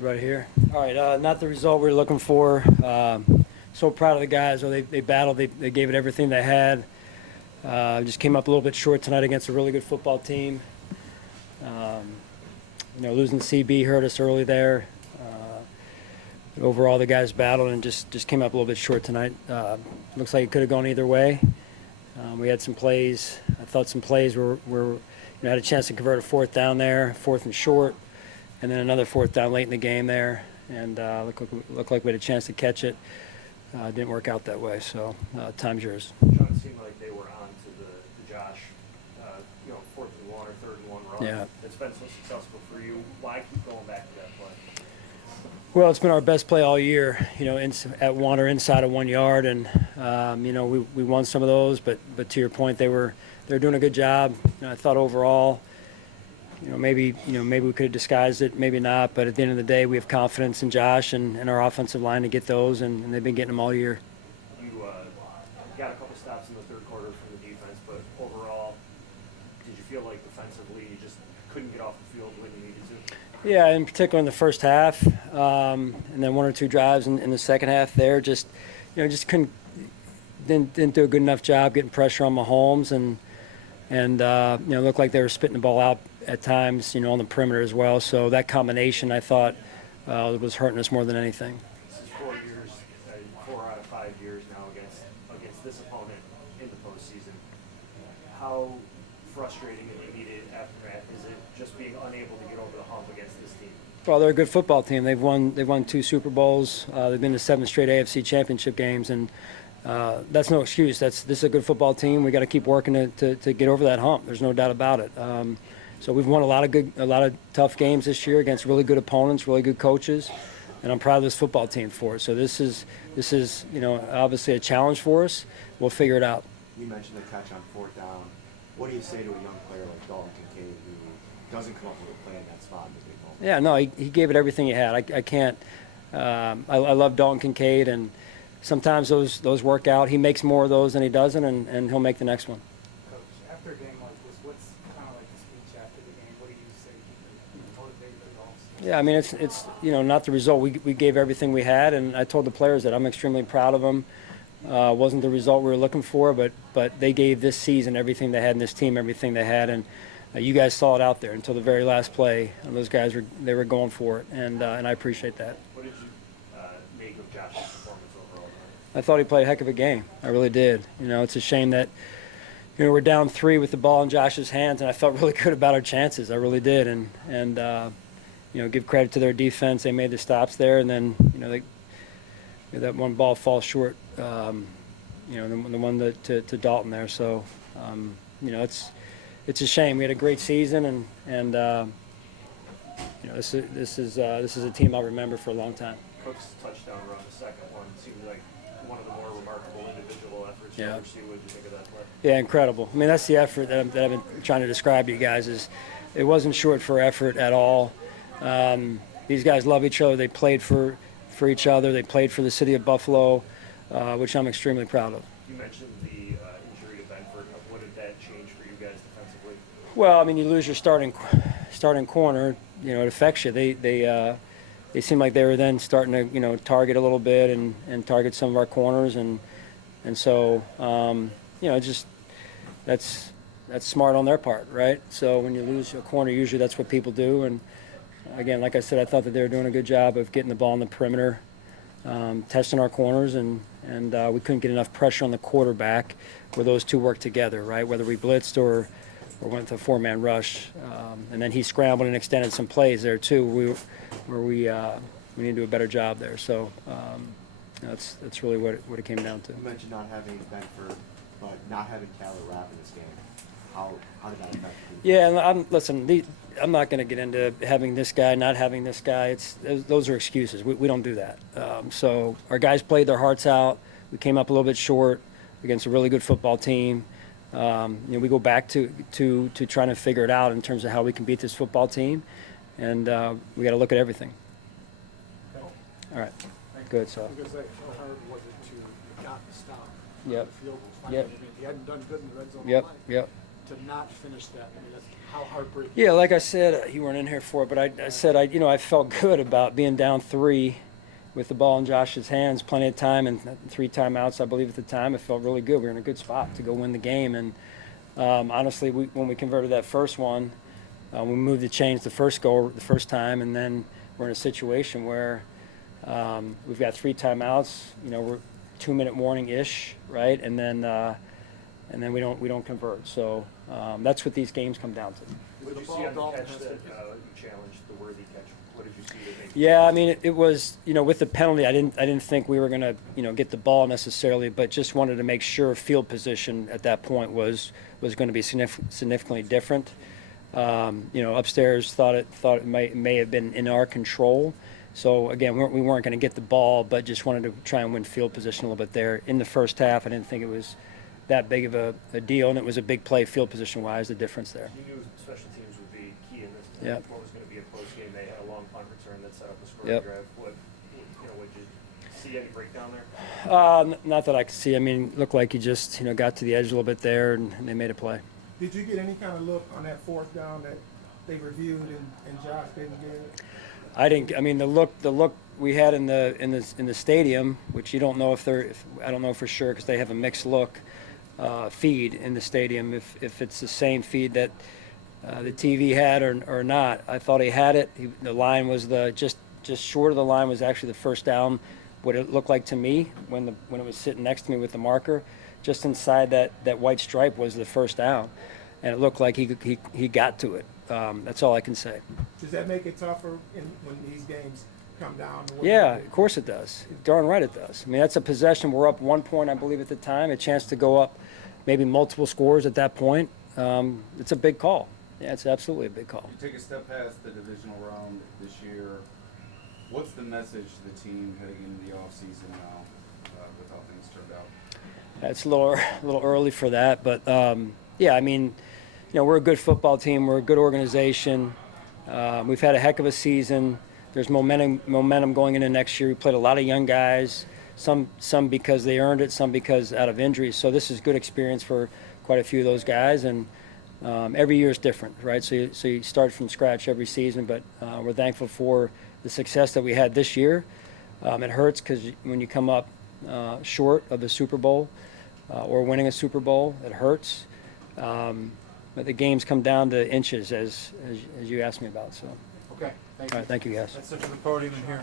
Right here. All right, not the result we were looking for. So proud of the guys. They battled. They gave it everything they had. Just came up a little bit short tonight against a really good football team. Losing CB hurt us early there. Overall, the guys battled and just came up a little bit short tonight. Looks like it could have gone either way. We had some plays. I thought some plays were had a chance to convert a fourth down there, fourth and short, and then another fourth down late in the game there, and looked like we had a chance to catch it. Didn't work out that way, so time's yours. Sean, it seemed like they were on to the Josh, 4th and 1 or 3rd and 1 run. Yeah. It's been so successful for you. Why keep going back to that play? Well, it's been our best play all year, at 1 or inside of 1 yard, and we won some of those, but to your point, they're doing a good job. I thought overall, maybe we could have disguised it, maybe not, but at the end of the day, we have confidence in Josh and our offensive line to get those, and they've been getting them all year. You got a couple stops in the 3rd quarter from the defense, but overall, did you feel like defensively you just couldn't get off the field when you needed to? Yeah, in particular in the first half, and then 1 or 2 drives in the second half there, just didn't do a good enough job getting pressure on Mahomes, and looked like they were spitting the ball out at times, on the perimeter as well. So that combination, I thought, was hurting us more than anything. This is 4 years, 4 out of 5 years now against this opponent in the postseason. How frustrating and immediate aftermath is it just being unable to get over the hump against this team? Well, they're a good football team. They've won 2 Super Bowls. They've been to 7 straight AFC Championship games, and that's no excuse. This is a good football team. We got to keep working to get over that hump. There's no doubt about it. So we've won a lot of tough games this year against really good opponents, really good coaches, and I'm proud of this football team for it. So this is obviously a challenge for us. We'll figure it out. You mentioned the catch on 4th down. What do you say to a young player like Dalton Kincaid who doesn't come up with a play in that spot in the big moment? Yeah, no, he gave it everything he had. I can't. I love Dalton Kincaid, and sometimes those work out. He makes more of those than he doesn't, and he'll make the next one. Coach, after a game like this, what's kind of like the speech after the game? What do you say to keep motivated for the offseason? Yeah, I mean, it's not the result. We gave everything we had, and I told the players that I'm extremely proud of them. Wasn't the result we were looking for, but they gave this season everything they had, and this team everything they had, and you guys saw it out there until the very last play. And those guys were going for it, and I appreciate that. What did you make of Josh's performance overall? I thought he played a heck of a game. I really did. It's a shame that we're down 3 with the ball in Josh's hands, and I felt really good about our chances. I really did, and give credit to their defense. They made the stops there, and then that one ball falls short. The one to Dalton there. So it's a shame. We had a great season, and this is a team I'll remember for a long time. Cook's touchdown run, the second one, seemed like one of the more remarkable individual efforts Yeah. you ever see. What did you think of that play? Yeah, incredible. I mean, that's the effort that I've been trying to describe to you guys. It wasn't short for effort at all. These guys love each other. They played for each other. They played for the city of Buffalo, which I'm extremely proud of. You mentioned the injury to Benford. What did that change for you guys defensively? Well, I mean, you lose your starting corner. It affects you. They seem like they were then starting to target a little bit and target some of our corners, and so just that's smart on their part, right? So when you lose a corner, usually that's what people do. And again, like I said, I thought that they were doing a good job of getting the ball in the perimeter, testing our corners, and we couldn't get enough pressure on the quarterback where those two worked together, right? Whether we blitzed or went with a 4-man rush, and then he scrambled and extended some plays there too, where we need to do a better job there. So that's really what it came down to. You mentioned not having Benford, but not having Tyler Rapp in this game. How did that affect you? Yeah, I'm not going to get into having this guy, not having this guy. Those are excuses. We don't do that. So our guys played their hearts out. We came up a little bit short against a really good football team. We go back to trying to figure it out in terms of how we can beat this football team, and we got to look at everything. Okay. All right. Good. So. I was going to say, how hard was it to got the stop? Yep. The field was fine. Yep. I mean, he hadn't done good in the red zone. Yep. All night. Yep. to not finish that? I mean, that's how heartbreaking. Yeah, like I said, you weren't in here for it, but I said I felt good about being down 3 with the ball in Josh's hands, plenty of time and 3 timeouts, I believe at the time. It felt really good. We were in a good spot to go win the game. And honestly, when we converted that first one, we moved to change the first goal the first time, and then we're in a situation where we've got 3 timeouts. We're 2-minute warning-ish, right? And then we don't convert. So that's what these games come down to. What did you see on the catch that you challenged, the worthy catch? What did you see that made Yeah, I mean, it was, with the penalty, I didn't think we were going to, get the ball necessarily, but just wanted to make sure field position at that point was going to be significantly different. Upstairs thought it may have been in our control. So again, we weren't going to get the ball, but just wanted to try and win field position a little bit there. In the first half, I didn't think it was that big of a deal, and it was a big play field position-wise, the difference there. You knew special teams would be key in this. Yep. What was going to be a close game? They had a long punt return that set up a scoring Yep. drive. Would you see any breakdown there? Not that I could see. I mean, it looked like he just, got to the edge a little bit there, and they made a play. Did you get any kind of look on that 4th down that they reviewed and Josh didn't get? I didn't. I mean, the look we had in the stadium, which you don't know I don't know for sure because they have a mixed look feed in the stadium. If it's the same feed that the TV had or not, I thought he had it. The line was just short of the line was actually the first down. What it looked like to me when it was sitting next to me with the marker, just inside that white stripe was the first down, and it looked like he got to it. That's all I can say. Does that make it tougher when these games come down? Yeah, of course it does. Darn right it does. I mean, that's a possession. We're up 1 point, I believe, at the time. A chance to go up maybe multiple scores at that point. It's a big call. Yeah, it's absolutely a big call. You take a step past the divisional round this year. What's the message to the team heading into the offseason now with how things turned out? It's a little early for that, but yeah, I mean, we're a good football team. We're a good organization. We've had a heck of a season. There's momentum going into next year. We played a lot of young guys, some because they earned it, some because out of injuries. So this is good experience for quite a few of those guys, and every year is different, right? So you start from scratch every season, but we're thankful for the success that we had this year. It hurts because when you come up short of the Super Bowl or winning a Super Bowl, it hurts. But the games come down to inches, as you asked me about. So, Okay, thank you. all right, thank you, guys. Let's sit to the podium in here.